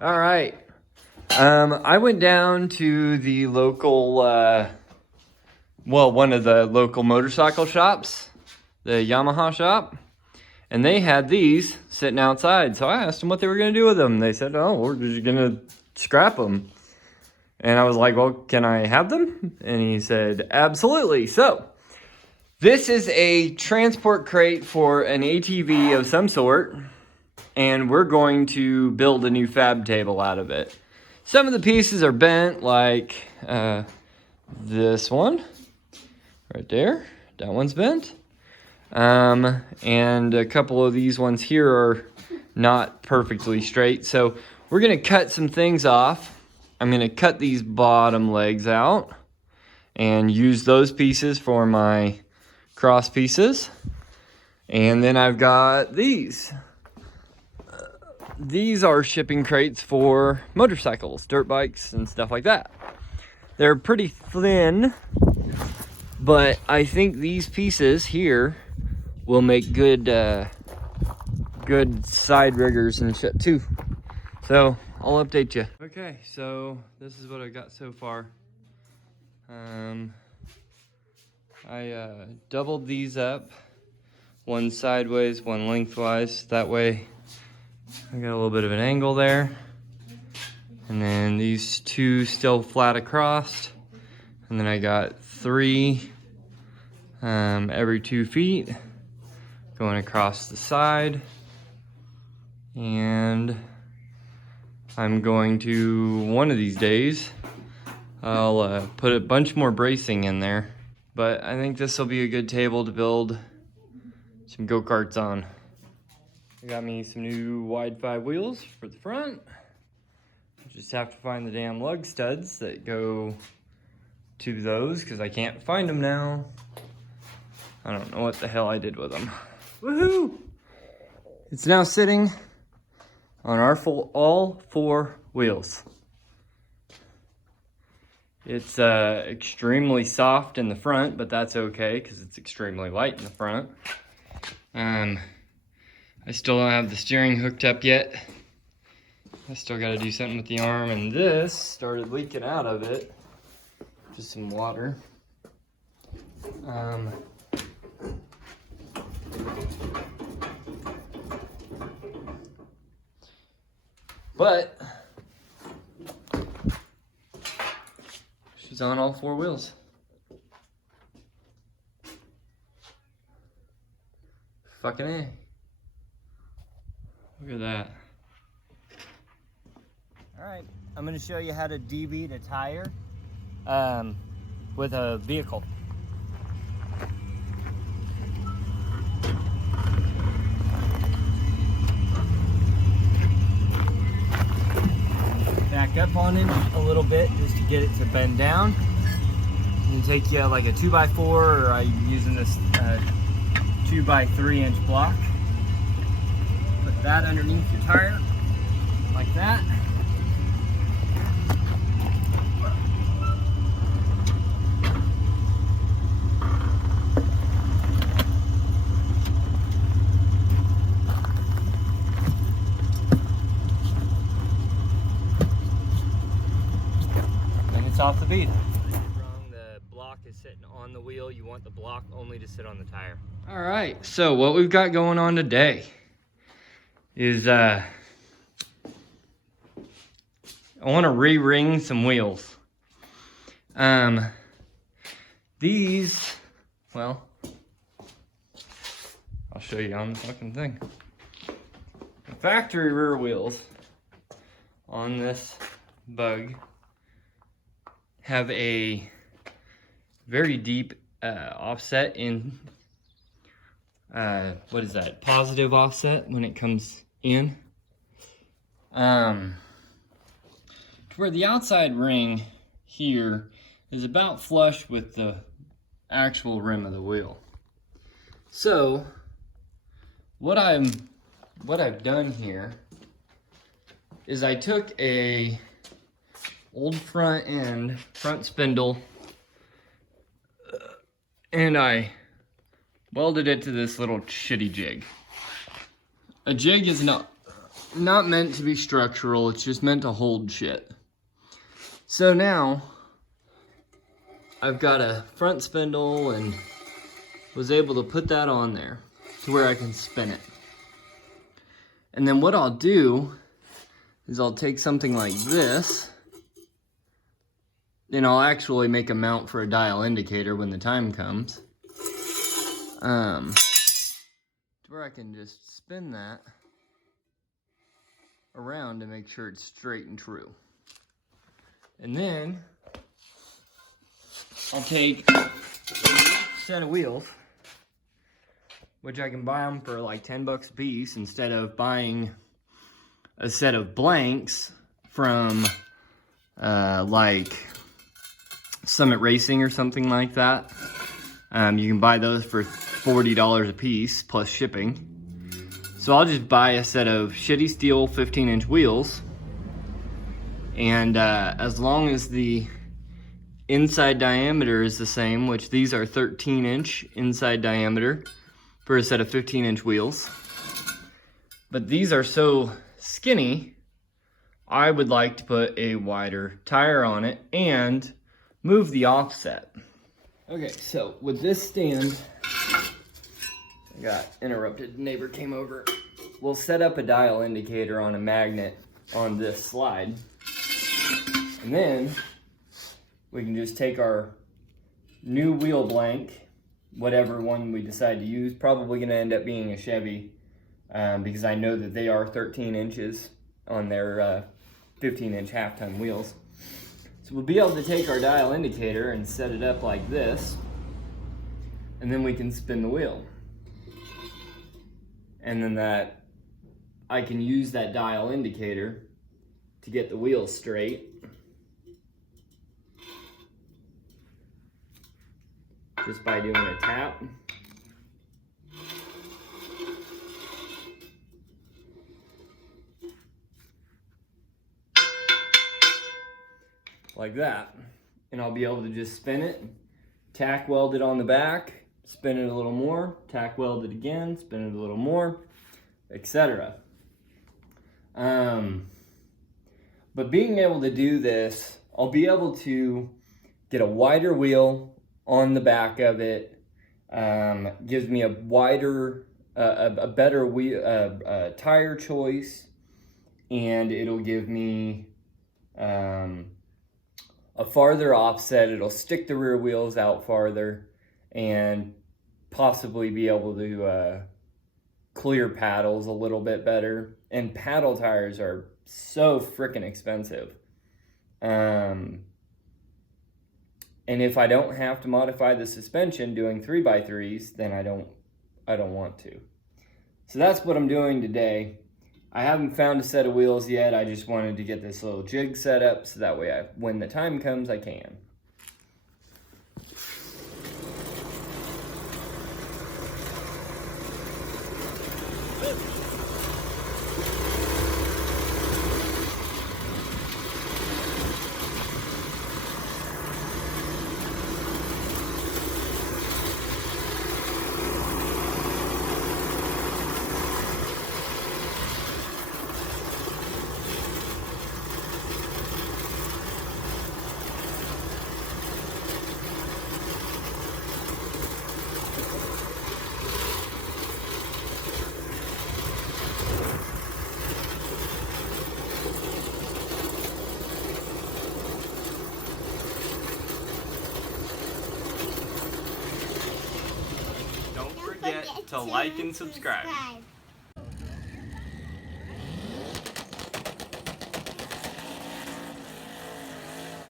All right. I went down to the local, one of the local motorcycle shops, the Yamaha shop, and they had these sitting outside. So I asked them what they were going to do with them. They said, oh, we're just going to scrap them. And I was like, well, can I have them? And he said, absolutely. So this is a transport crate for an ATV of some sort. And we're going to build a new fab table out of it. Some of the pieces are bent, like this one right there. That one's bent. And a couple of these ones here are not perfectly straight. So we're gonna cut some things off. I'm gonna cut these bottom legs out and use those pieces for my cross pieces. And then I've got these. These are shipping crates for motorcycles, dirt bikes, and stuff like that. They're pretty thin, but I think these pieces here will make good side riggers and shit too. So I'll update you. Okay, so this is what I got so far. I doubled these up, one sideways, one lengthwise. That way I got a little bit of an angle there. And then these two still flat across. And then I got three every 2 feet going across the side. And I'm going to, one of these days, I'll put a bunch more bracing in there. But I think this will be a good table to build some go-karts on. I got me some new wide 5 wheels for the front. Just have to find the damn lug studs that go to those because I can't find them now. I don't know what the hell I did with them. Woohoo! It's now sitting on our all 4 wheels. It's extremely soft in the front, but that's okay because it's extremely light in the front. I still don't have the steering hooked up yet. I still got to do something with the arm, and this started leaking out of it. Just some water. But she's on all 4 wheels. Fucking A. Look at that. All right, I'm gonna show you how to debeat a tire with a vehicle. Back up on it a little bit just to get it to bend down. And take you like a 2x4, or I'm using this 2x3 inch block. Put that underneath your tire, like that. And it's off the bead. The block is sitting on the wheel. You want the block only to sit on the tire. All right, so what we've got going on today is I want to re-ring some wheels. These, well, I'll show you on the fucking thing. The factory rear wheels on this bug have a very deep offset in, what is that, positive offset when it comes in. To where the outside ring here is about flush with the actual rim of the wheel. So what I've done here is I took a old front spindle, and I welded it to this little shitty jig. A jig is not not meant to be structural, it's just meant to hold shit. So now, I've got a front spindle and was able to put that on there to where I can spin it. And then what I'll do is I'll take something like this, and I'll actually make a mount for a dial indicator when the time comes. To where I can just spin that around to make sure it's straight and true. And then I'll take a set of wheels, which I can buy them for like 10 bucks a piece instead of buying a set of blanks from like Summit Racing or something like that. You can buy those for $40 a piece plus shipping. So I'll just buy a set of shitty steel 15-inch wheels, and as long as the inside diameter is the same, which these are 13-inch inside diameter for a set of 15-inch wheels, but these are so skinny, I would like to put a wider tire on it and move the offset. Okay, so with this stand, I got interrupted, neighbor came over. We'll set up a dial indicator on a magnet on this slide, and then we can just take our new wheel blank, whatever one we decide to use, probably gonna end up being a Chevy, because I know that they are 13 inches on their 15-inch half-ton wheels. So we'll be able to take our dial indicator and set it up like this, and then we can spin the wheel. And then I can use that dial indicator to get the wheel straight. Just by doing a tap. Like that. And I'll be able to just spin it, tack weld it on the back, spin it a little more, tack weld it again, spin it a little more, etc. But being able to do this, I'll be able to get a wider wheel on the back of it, gives me a wider, a better wheel, tire choice, and it'll give me a farther offset. It'll stick the rear wheels out farther and possibly be able to clear paddles a little bit better. And paddle tires are so freaking expensive. And if I don't have to modify the suspension doing 3x3s, then I don't want to. So that's what I'm doing today. I haven't found a set of wheels yet. I just wanted to get this little jig set up so that way when the time comes, I can. To like and subscribe.